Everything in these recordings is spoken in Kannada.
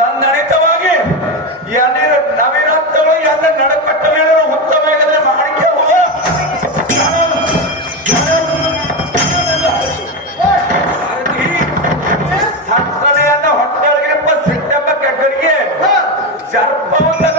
ತನ್ನಡಿತವಾಗಿ ಎಲ್ಲಿ ನವೀನಾಥಗಳು ಎಲ್ಲ ನಡಕಟ್ಟ ಮೇಲೆ ಉತ್ತಮವಾಗಿದ್ರೆ ಮಾಡಿಕೆ ಹೋಗ ಸತ್ತನೆಯನ್ನ ಹೊಟ್ಟೆಗಳಿಗೆ ಸಿಟ್ಟೆಂಬ ಕೆಟ್ಟರಿಗೆ ಸರ್ಪವನ್ನು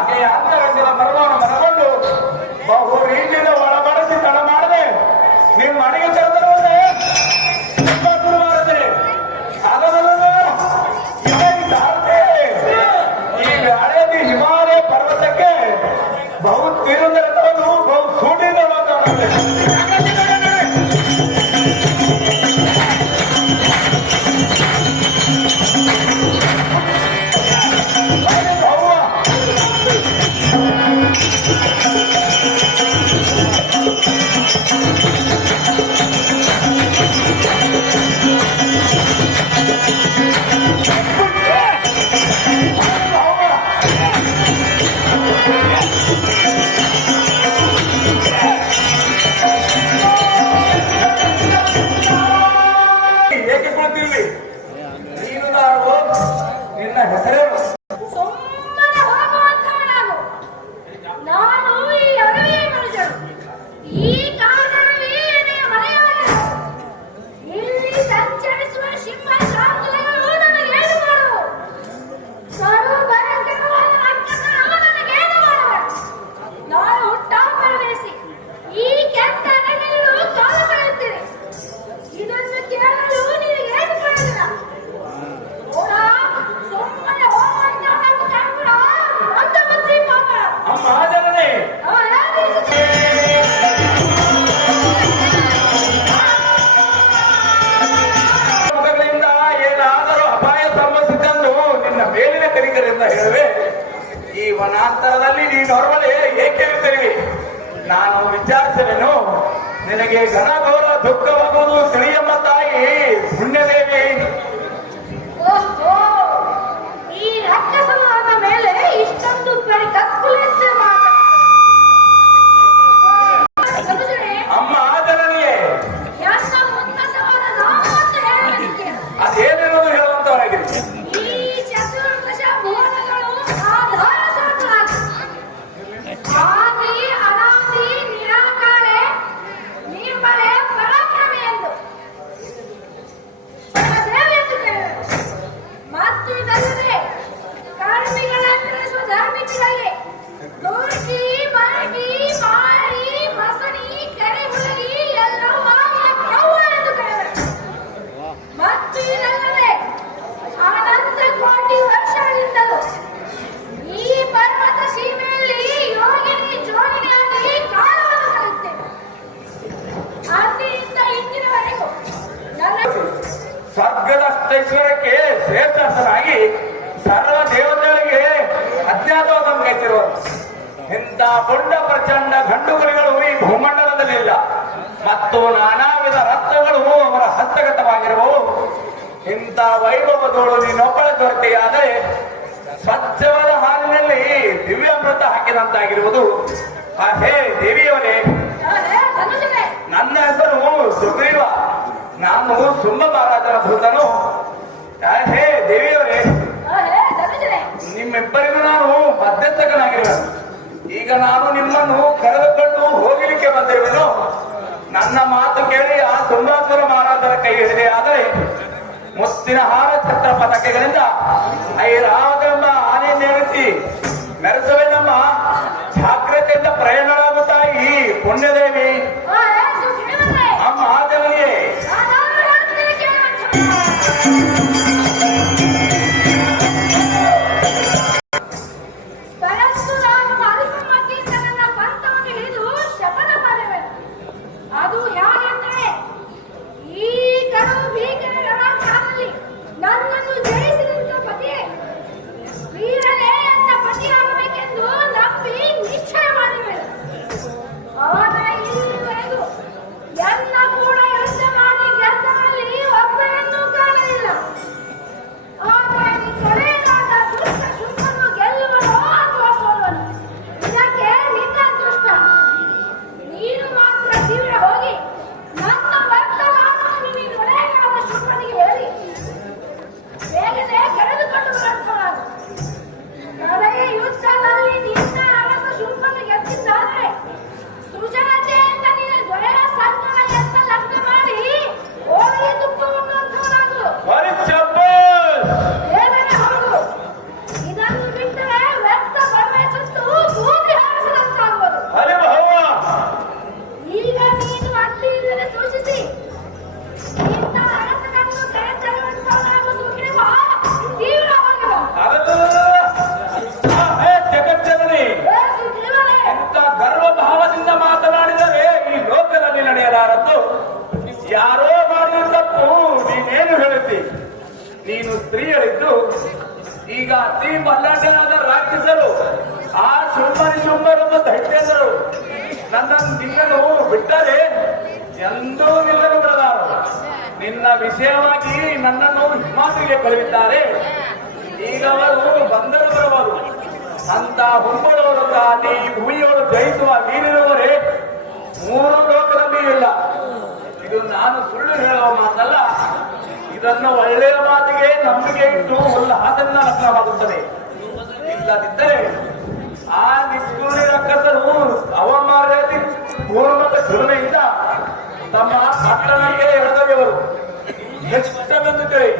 Obrigado. ಅಂತ ಹೇಳಿದ್ರೆ ಈ ವನಾಂತರದಲ್ಲಿ ನೀ ನೋರ್ಮಲಿ ಏಕೆ ಇರ್ತೀವಿ ನಾನು ವಿಚಾರಿಸಲೇನು ನಿನಗೆ ಘನ ಗೌರವ ದುಃಖವಾಗುವುದು ತಿಳಿಯಮ್ಮ ತಾಯಿ ಪುಣ್ಯದೇವಿ. ಅಮ್ಮ ಇಂಥ ದೊಡ್ಡ ಪ್ರಚಂಡ ಗಂಡುಗುರಿಗಳು ಈ ಭೂಮಂಡಲದಲ್ಲಿಲ್ಲ. ಮತ್ತು ನಾನಾ ವಿಧ ರತ್ನಗಳು ಅವರ ಹಸ್ತಗತವಾಗಿರುವವು. ಇಂಥ ವೈಭವದೋಳು ನೀನೊಬ್ಬಳ ದೊರೆತೆಯಾದರೆ ಸ್ವಚ್ಛವಾದ ಹಾಲಿನಲ್ಲಿ ದಿವ್ಯಾಮೃತ ಹಾಕಿದಂತಾಗಿರುವುದು. ಹೇ ದೇವಿಯವರೇ ನನ್ನ ಹೆಸರು ಸುಗ್ರೀವ. ನಾನು ಸುಮ್ಮ ಈಗ ನಾನು ನಿಮ್ಮನ್ನು ಕರೆದುಕೊಂಡು ಹೋಗಲಿಕ್ಕೆ ಬಂದಿರುವುದು ನನ್ನ ಮಾತು ಕೇಳಿ ಆ ಸುಂಬಾಸುರ ಮಹಾರಾಜರ ಕೈ ಹಿಡಿದೆ ಆದರೆ ಮುತ್ತಿನ ಹಾರ ಛತ್ರ ಪದಕಗಳಿಂದ ಐರಾವತೆಂಬ ಆನೆ ನೇರಿಸಿ ಮೆರೆಸುವೆನಮ್ಮ ಜಾಗ್ರತೆಯಿಂದ ಪ್ರಯಾಣವಾಗುತ್ತಾ ಈ ಪುಣ್ಯದೇವಿ. ಅಮ್ಮ ಜನನಿಯೇ ನೀನು ಸ್ತ್ರೀಯರಿದ್ದು ಈಗ ಅತಿ ಬಲ್ಲಾಟನಾದ ರಾಕ್ಷಸರು, ಆ ಶುಂಭನಿ ಮತ್ತು ದೈತ್ಯಂದರು. ನನ್ನನ್ನು ನಿನ್ನನ್ನು ಬಿಟ್ಟರೆ ಎಂದೂ ನಿಲ್ಲಲು ಬಿಡಲಾರು ನಿನ್ನ ವಿಷಯವಾಗಿ ನನ್ನನ್ನು ಹಿಮಾದ್ರಿಗೆ ಕಳುಹಿದ್ದಾರೆ ಈಗ ಅವರು ಬಂದರು ಬರುವರು. ಅಂತ ಹುಂಬಳವರು ತಾನಿ ಭೂಮಿಯವರು ಜಯಿಸುವ ನೀರಿನವರೇ ಮೂರು ಲೋಕದಲ್ಲಿ ಇಲ್ಲ. ಇದು ನಾನು ಸುಳ್ಳು ಹೇಳುವ ಮಾತಲ್ಲ. ಇದನ್ನು ಒಳ್ಳೆಯ ಮಾತಿಗೆ ನಂಬಿಕೆ ಇಟ್ಟು ಉಲ್ಲಾಸದಿಂದ ಲಗ್ನವಾಗುತ್ತದೆ ಇಲ್ಲದಿದ್ದರೆ ಆ ನಿಷ್ಠೂರಿ ರಕ್ಕಸರು ಅವಮಾರ್ಯಾದಿ ಪೂರ್ವದ ಕರುಣೆಯಿಂದ ತಮ್ಮ ಪಟ್ಟಣಕ್ಕೆ ಎಳೆದವರು ಎಷ್ಟವೆಂದು ತಿಳಿ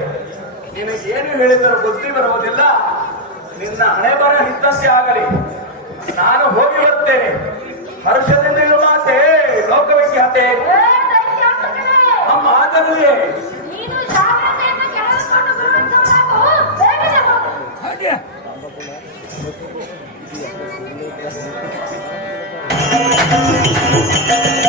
ಏನು ಹೇಳಿದರೂ ಗೊತ್ತಿ ಬರುವುದಿಲ್ಲ. ನಿನ್ನ ಹಣೆ ಬರ ಇದ್ದಂತೆ ಆಗಲಿ. ನಾನು ಹೋಗಿ ಬರುತ್ತೇನೆ. ಹರ್ಷದಿಂದ ಇರುವ ಮಾತೆ ಲೋಕವಿಖ್ಯಾತೆ. ದೈತ್ಯಾತಕನೇ Música